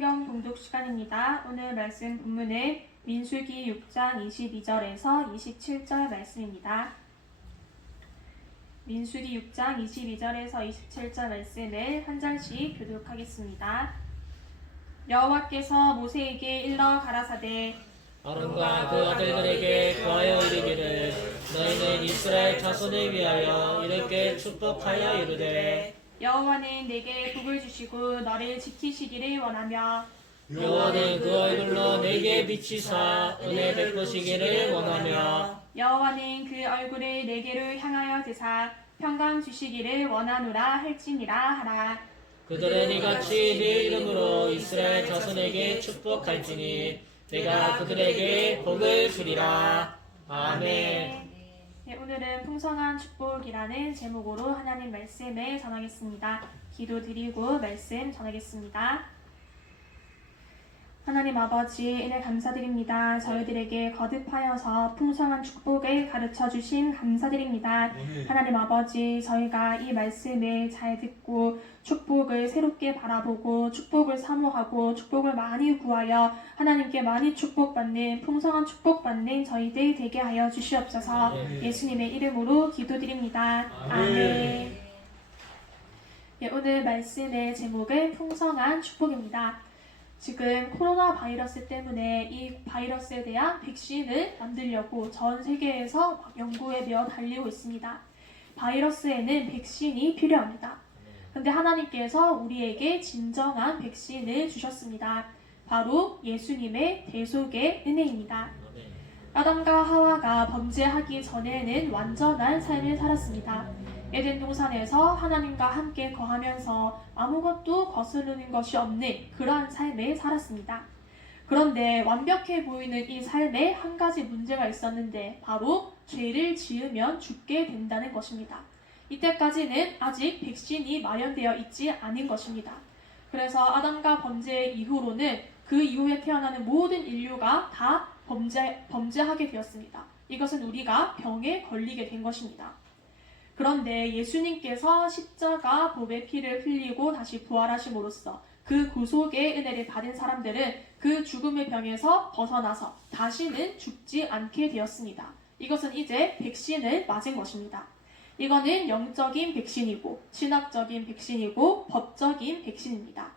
성경 봉독 시간입니다. 오늘 말씀 본문은 민수기 6장 22절에서 27절 말씀입니다. 민수기 6장 22절에서 27절 말씀을 한 절씩 교독하겠습니다. 여호와께서 모세에게 일러 가라사대 아론과 그 아들들에게 고하여 이르기를 너희는 이스라엘 자손을 위하여 이렇게 축복하여 이르되 여호와는 내게 복을 주시고 너를 지키시기를 원하며 여호와는 그 얼굴로 내게 비치사 은혜 베푸시기를 원하며 여호와는 그 얼굴을 내게로 향하여 드사 평강 주시기를 원하노라 할지니라 하라. 그들은 이같이 네 이름으로 이스라엘 자손에게 축복할지니 내가 그들에게 복을 주리라. 아멘. 네, 오늘은 풍성한 축복이라는 제목으로 하나님 말씀을 전하겠습니다. 기도드리고 말씀 전하겠습니다. 하나님 아버지 은혜 감사드립니다. 저희들에게 거듭하여서 풍성한 축복을 가르쳐 주신 감사드립니다. 하나님 아버지 저희가 이 말씀을 잘 듣고 축복을 새롭게 바라보고 축복을 사모하고 축복을 많이 구하여 하나님께 많이 축복받는 풍성한 축복받는 저희들 되게 하여 주시옵소서. 예수님의 이름으로 기도드립니다. 아멘. 네, 오늘 말씀의 제목은 풍성한 축복입니다. 지금 코로나 바이러스 때문에 이 바이러스에 대한 백신을 만들려고 전 세계에서 연구에 매어 달리고 있습니다. 바이러스에는 백신이 필요합니다. 근데 하나님께서 우리에게 진정한 백신을 주셨습니다. 바로 예수님의 대속의 은혜입니다. 아담과 하와가 범죄하기 전에는 완전한 삶을 살았습니다. 에덴 동산에서 하나님과 함께 거하면서 아무것도 거스르는 것이 없는 그러한 삶을 살았습니다. 그런데 완벽해 보이는 이 삶에 한 가지 문제가 있었는데 바로 죄를 지으면 죽게 된다는 것입니다. 이때까지는 아직 백신이 마련되어 있지 않은 것입니다. 그래서 아담과 범죄 이후로는 그 이후에 태어나는 모든 인류가 다 범죄하게 되었습니다. 이것은 우리가 병에 걸리게 된 것입니다. 그런데 예수님께서 십자가 보배 피를 흘리고 다시 부활하심으로써 그 구속의 은혜를 받은 사람들은 그 죽음의 병에서 벗어나서 다시는 죽지 않게 되었습니다. 이것은 이제 백신을 맞은 것입니다. 이거는 영적인 백신이고 신학적인 백신이고 법적인 백신입니다.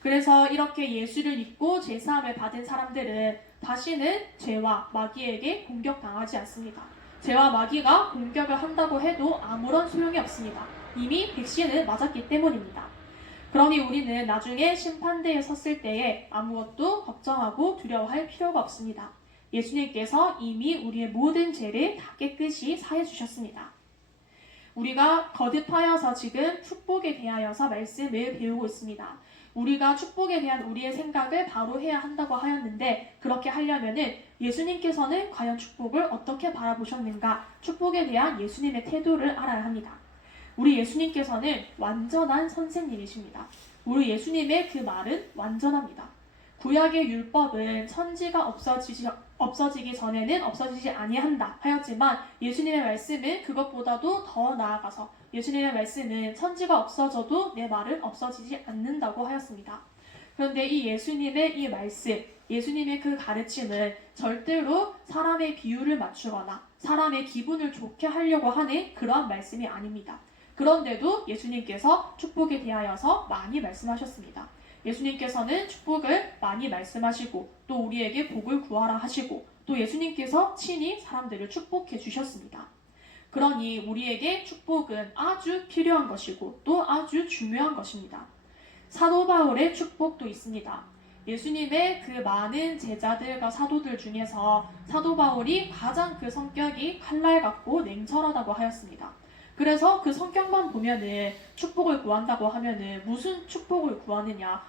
그래서 이렇게 예수를 믿고 죄사함을 받은 사람들은 다시는 죄와 마귀에게 공격당하지 않습니다. 죄와 마귀가 공격을 한다고 해도 아무런 소용이 없습니다. 이미 백신을 맞았기 때문입니다. 그러니 우리는 나중에 심판대에 섰을 때에 아무것도 걱정하고 두려워할 필요가 없습니다. 예수님께서 이미 우리의 모든 죄를 다 깨끗이 사해 주셨습니다. 우리가 거듭하여서 지금 축복에 대하여서 말씀을 배우고 있습니다. 우리가 축복에 대한 우리의 생각을 바로 해야 한다고 하였는데 그렇게 하려면은 예수님께서는 과연 축복을 어떻게 바라보셨는가 축복에 대한 예수님의 태도를 알아야 합니다. 우리 예수님께서는 완전한 선생님이십니다. 우리 예수님의 그 말은 완전합니다. 구약의 율법은 천지가 없어지기 전에는 없어지지 아니한다 하였지만 예수님의 말씀은 그것보다도 더 나아가서 예수님의 말씀은 천지가 없어져도 내 말은 없어지지 않는다고 하였습니다. 그런데 이 예수님의 이 말씀, 예수님의 그 가르침은 절대로 사람의 비유를 맞추거나 사람의 기분을 좋게 하려고 하는 그러한 말씀이 아닙니다. 그런데도 예수님께서 축복에 대하여서 많이 말씀하셨습니다. 예수님께서는 축복을 많이 말씀하시고 또 우리에게 복을 구하라 하시고 또 예수님께서 친히 사람들을 축복해 주셨습니다. 그러니 우리에게 축복은 아주 필요한 것이고 또 아주 중요한 것입니다. 사도 바울의 축복도 있습니다. 예수님의 그 많은 제자들과 사도들 중에서 사도 바울이 가장 그 성격이 칼날 같고 냉철하다고 하였습니다. 그래서 그 성격만 보면은 축복을 구한다고 하면은 무슨 축복을 구하느냐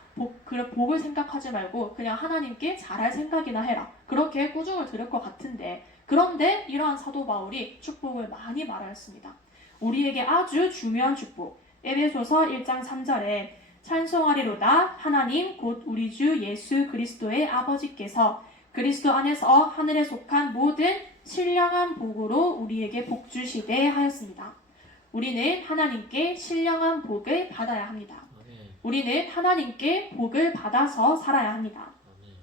복을 생각하지 말고 그냥 하나님께 잘할 생각이나 해라 그렇게 꾸중을 들을 것 같은데 그런데 이러한 사도 바울이 축복을 많이 말하였습니다. 우리에게 아주 중요한 축복 에베소서 1장 3절에 찬송하리로다 하나님 곧 우리 주 예수 그리스도의 아버지께서 그리스도 안에서 하늘에 속한 모든 신령한 복으로 우리에게 복 주시되 하였습니다. 우리는 하나님께 신령한 복을 받아야 합니다. 우리는 하나님께 복을 받아서 살아야 합니다. 아멘.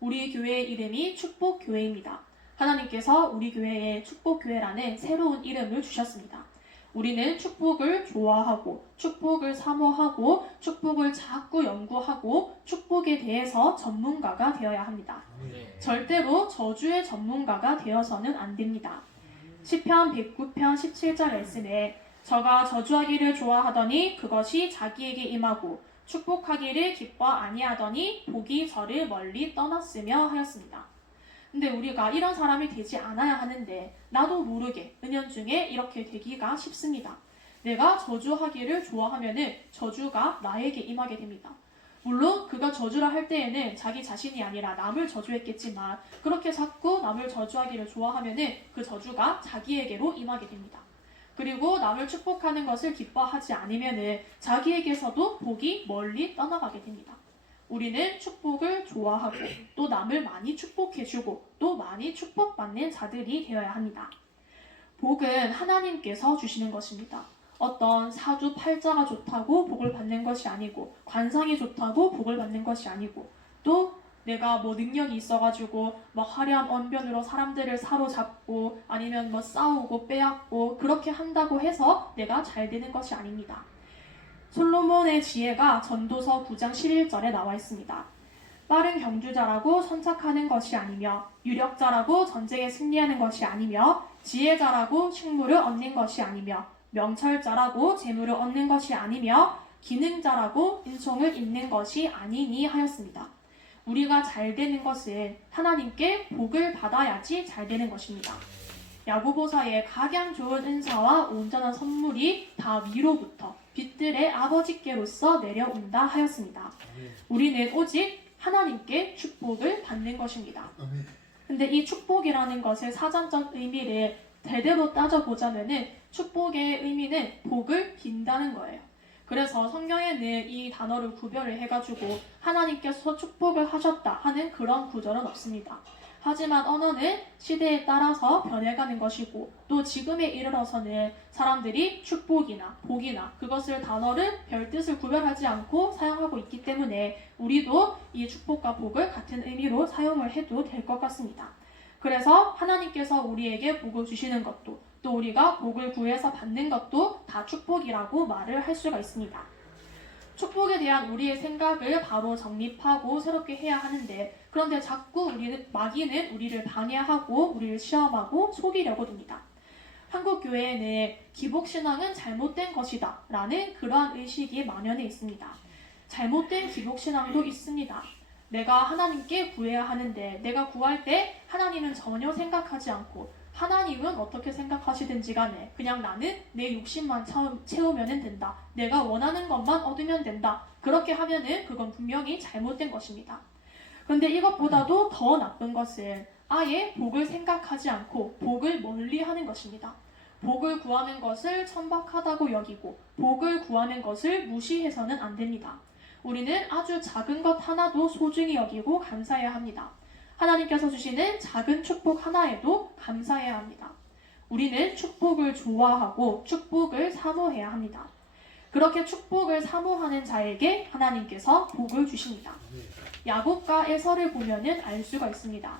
우리 교회의 이름이 축복교회입니다. 하나님께서 우리 교회에 축복교회라는 새로운 이름을 주셨습니다. 우리는 축복을 좋아하고 축복을 사모하고 축복을 자꾸 연구하고 축복에 대해서 전문가가 되어야 합니다. 네. 절대로 저주의 전문가가 되어서는 안 됩니다. 시편 109편 17절 말씀에 저가 저주하기를 좋아하더니 그것이 자기에게 임하고 축복하기를 기뻐 아니하더니 복이 저를 멀리 떠났으며 하였습니다. 근데 우리가 이런 사람이 되지 않아야 하는데 나도 모르게 은연중에 이렇게 되기가 쉽습니다. 내가 저주하기를 좋아하면은 저주가 나에게 임하게 됩니다. 물론 그가 저주를 할 때에는 자기 자신이 아니라 남을 저주했겠지만 그렇게 자꾸 남을 저주하기를 좋아하면은 그 저주가 자기에게로 임하게 됩니다. 그리고 남을 축복하는 것을 기뻐하지 않으면은 자기에게서도 복이 멀리 떠나가게 됩니다. 우리는 축복을 좋아하고 또 남을 많이 축복해주고 또 많이 축복받는 자들이 되어야 합니다. 복은 하나님께서 주시는 것입니다. 어떤 사주팔자가 좋다고 복을 받는 것이 아니고 관상이 좋다고 복을 받는 것이 아니고 또 내가 뭐 능력이 있어가지고 막 화려한 언변으로 사람들을 사로잡고 아니면 뭐 싸우고 빼앗고 그렇게 한다고 해서 내가 잘 되는 것이 아닙니다. 솔로몬의 지혜가 전도서 9장 11절에 나와 있습니다. 빠른 경주자라고 선착하는 것이 아니며 유력자라고 전쟁에 승리하는 것이 아니며 지혜자라고 식물을 얻는 것이 아니며 명철자라고 재물을 얻는 것이 아니며 기능자라고 인성을 잇는 것이 아니니 하였습니다. 우리가 잘 되는 것은 하나님께 복을 받아야지 잘 되는 것입니다. 야고보서에 각양 좋은 은사와 온전한 선물이 다 위로부터 빛들의 아버지께로서 내려온다 하였습니다. 우리는 오직 하나님께 축복을 받는 것입니다. 근데 이 축복이라는 것의 사전적 의미를 대대로 따져보자면은 축복의 의미는 복을 빈다는 거예요. 그래서 성경에는 이 단어를 구별을 해가지고 하나님께서 축복을 하셨다 하는 그런 구절은 없습니다. 하지만 언어는 시대에 따라서 변해가는 것이고 또 지금에 이르러서는 사람들이 축복이나 복이나 그것을 단어를 별뜻을 구별하지 않고 사용하고 있기 때문에 우리도 이 축복과 복을 같은 의미로 사용을 해도 될 것 같습니다. 그래서 하나님께서 우리에게 복을 주시는 것도 또 우리가 복을 구해서 받는 것도 다 축복이라고 말을 할 수가 있습니다. 축복에 대한 우리의 생각을 바로 정립하고 새롭게 해야 하는데 그런데 자꾸 마귀는 우리를 방해하고 우리를 시험하고 속이려고 듭니다. 한국 교회에는 기복신앙은 잘못된 것이다 라는 그러한 의식이 만연해 있습니다. 잘못된 기복신앙도 있습니다. 내가 하나님께 구해야 하는데 내가 구할 때 하나님은 전혀 생각하지 않고 하나님은 어떻게 생각하시든지 간에 그냥 나는 내 욕심만 채우면 된다. 내가 원하는 것만 얻으면 된다. 그렇게 하면은 그건 분명히 잘못된 것입니다. 그런데 이것보다도 더 나쁜 것은 아예 복을 생각하지 않고 복을 멀리 하는 것입니다. 복을 구하는 것을 천박하다고 여기고 복을 구하는 것을 무시해서는 안 됩니다. 우리는 아주 작은 것 하나도 소중히 여기고 감사해야 합니다. 하나님께서 주시는 작은 축복 하나에도 감사해야 합니다. 우리는 축복을 좋아하고 축복을 사모해야 합니다. 그렇게 축복을 사모하는 자에게 하나님께서 복을 주십니다. 야곱과 에서를 보면은 알 수가 있습니다.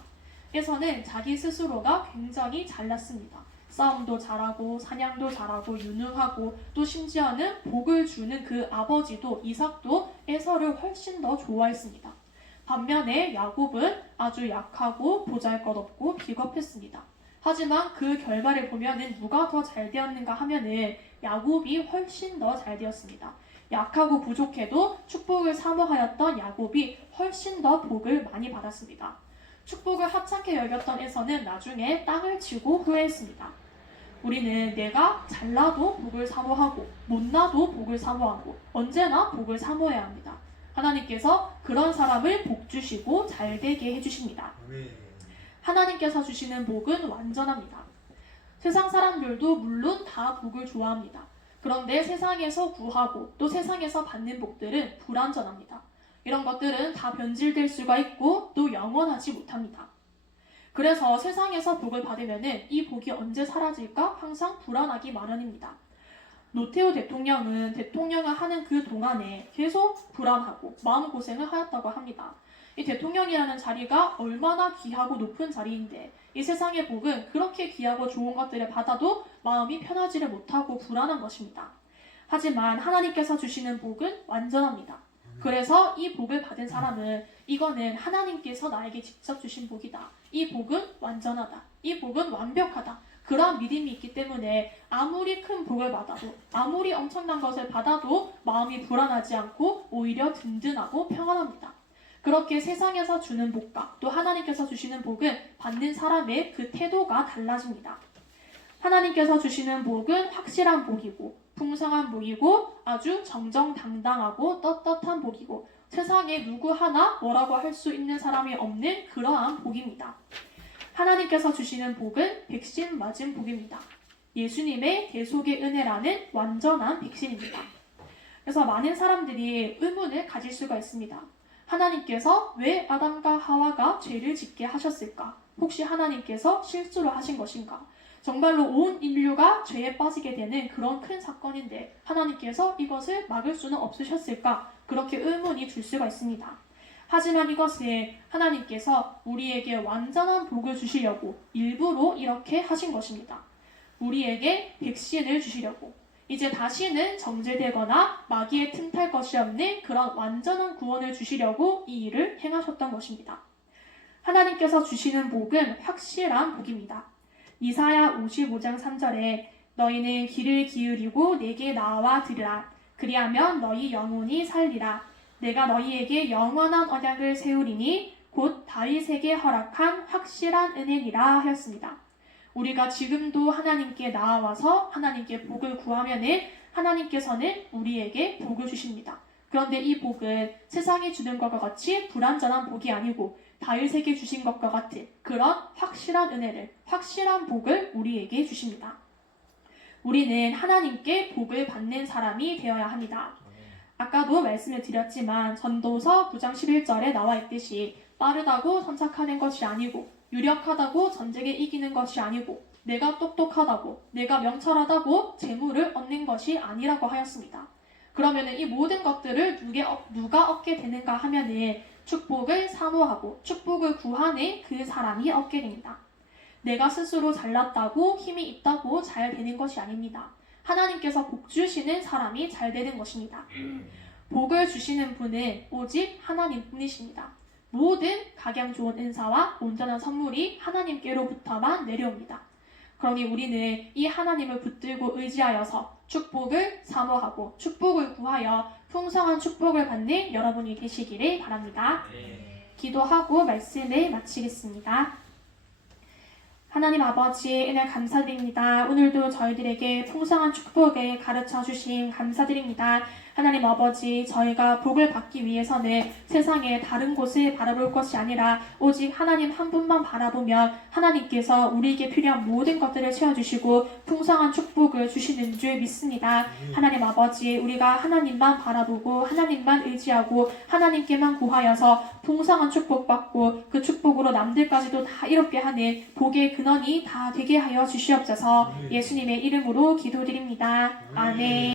에서는 자기 스스로가 굉장히 잘났습니다. 싸움도 잘하고 사냥도 잘하고 유능하고 또 심지어는 복을 주는 그 아버지도 이삭도 에서를 훨씬 더 좋아했습니다. 반면에 야곱은 아주 약하고 보잘것없고 비겁했습니다. 하지만 그 결과를 보면은 누가 더 잘 되었는가 하면은 야곱이 훨씬 더 잘 되었습니다. 약하고 부족해도 축복을 사모하였던 야곱이 훨씬 더 복을 많이 받았습니다. 축복을 하찮게 여겼던 에서는 나중에 땅을 치고 후회했습니다. 우리는 내가 잘나도 복을 사모하고 못나도 복을 사모하고 언제나 복을 사모해야 합니다. 하나님께서 그런 사람을 복 주시고 잘되게 해주십니다. 하나님께서 주시는 복은 완전합니다. 세상 사람들도 물론 다 복을 좋아합니다. 그런데 세상에서 구하고 또 세상에서 받는 복들은 불완전합니다. 이런 것들은 다 변질될 수가 있고 또 영원하지 못합니다. 그래서 세상에서 복을 받으면 이 복이 언제 사라질까 항상 불안하기 마련입니다. 노태우 대통령은 대통령을 하는 그 동안에 계속 불안하고 마음고생을 하였다고 합니다. 이 대통령이라는 자리가 얼마나 귀하고 높은 자리인데 이 세상의 복은 그렇게 귀하고 좋은 것들을 받아도 마음이 편하지를 못하고 불안한 것입니다. 하지만 하나님께서 주시는 복은 완전합니다. 그래서 이 복을 받은 사람은 이거는 하나님께서 나에게 직접 주신 복이다. 이 복은 완전하다. 이 복은 완벽하다. 그러한 믿음이 있기 때문에 아무리 큰 복을 받아도 아무리 엄청난 것을 받아도 마음이 불안하지 않고 오히려 든든하고 평안합니다. 그렇게 세상에서 주는 복과 또 하나님께서 주시는 복은 받는 사람의 그 태도가 달라집니다. 하나님께서 주시는 복은 확실한 복이고 풍성한 복이고 아주 정정당당하고 떳떳한 복이고 세상에 누구 하나 뭐라고 할 수 있는 사람이 없는 그러한 복입니다. 하나님께서 주시는 복은 백신 맞은 복입니다. 예수님의 대속의 은혜라는 완전한 백신입니다. 그래서 많은 사람들이 의문을 가질 수가 있습니다. 하나님께서 왜 아담과 하와가 죄를 짓게 하셨을까? 혹시 하나님께서 실수로 하신 것인가? 정말로 온 인류가 죄에 빠지게 되는 그런 큰 사건인데 하나님께서 이것을 막을 수는 없으셨을까? 그렇게 의문이 들 수가 있습니다. 하지만 이것은 하나님께서 우리에게 완전한 복을 주시려고 일부러 이렇게 하신 것입니다. 우리에게 백신을 주시려고 이제 다시는 정죄되거나 마귀에 틈탈 것이 없는 그런 완전한 구원을 주시려고 이 일을 행하셨던 것입니다. 하나님께서 주시는 복은 확실한 복입니다. 이사야 55장 3절에 너희는 귀를 기울이고 내게 나와 들으라. 그리하면 너희 영혼이 살리라. 내가 너희에게 영원한 언약을 세우리니 곧 다윗에게 허락한 확실한 은혜니라 하였습니다. 우리가 지금도 하나님께 나아와서 하나님께 복을 구하면은 하나님께서는 우리에게 복을 주십니다. 그런데 이 복은 세상이 주는 것과 같이 불완전한 복이 아니고 다윗에게 주신 것과 같은 그런 확실한 은혜를, 확실한 복을 우리에게 주십니다. 우리는 하나님께 복을 받는 사람이 되어야 합니다. 아까도 말씀을 드렸지만 전도서 9장 11절에 나와 있듯이 빠르다고 선착하는 것이 아니고 유력하다고 전쟁에 이기는 것이 아니고 내가 똑똑하다고 내가 명철하다고 재물을 얻는 것이 아니라고 하였습니다. 그러면 이 모든 것들을 누가 얻게 되는가 하면은 축복을 사모하고 축복을 구하는 그 사람이 얻게 됩니다. 내가 스스로 잘났다고 힘이 있다고 잘 되는 것이 아닙니다. 하나님께서 복 주시는 사람이 잘 되는 것입니다. 복을 주시는 분은 오직 하나님뿐이십니다. 모든 각양 좋은 은사와 온전한 선물이 하나님께로부터만 내려옵니다. 그러니 우리는 이 하나님을 붙들고 의지하여서 축복을 사모하고 축복을 구하여 풍성한 축복을 받는 여러분이 되시기를 바랍니다. 기도하고 말씀을 마치겠습니다. 하나님 아버지 은혜 감사드립니다. 오늘도 저희들에게 풍성한 축복을 가르쳐 주신 감사드립니다. 하나님 아버지 저희가 복을 받기 위해서는 세상의 다른 곳을 바라볼 것이 아니라 오직 하나님 한 분만 바라보며 하나님께서 우리에게 필요한 모든 것들을 채워주시고 풍성한 축복을 주시는 줄 믿습니다. 하나님 아버지 우리가 하나님만 바라보고 하나님만 의지하고 하나님께만 구하여서 풍성한 축복받고 그 축복으로 남들까지도 다 이롭게 하는 복의 근원이 다 되게 하여 주시옵소서. 예수님의 이름으로 기도드립니다. 아멘.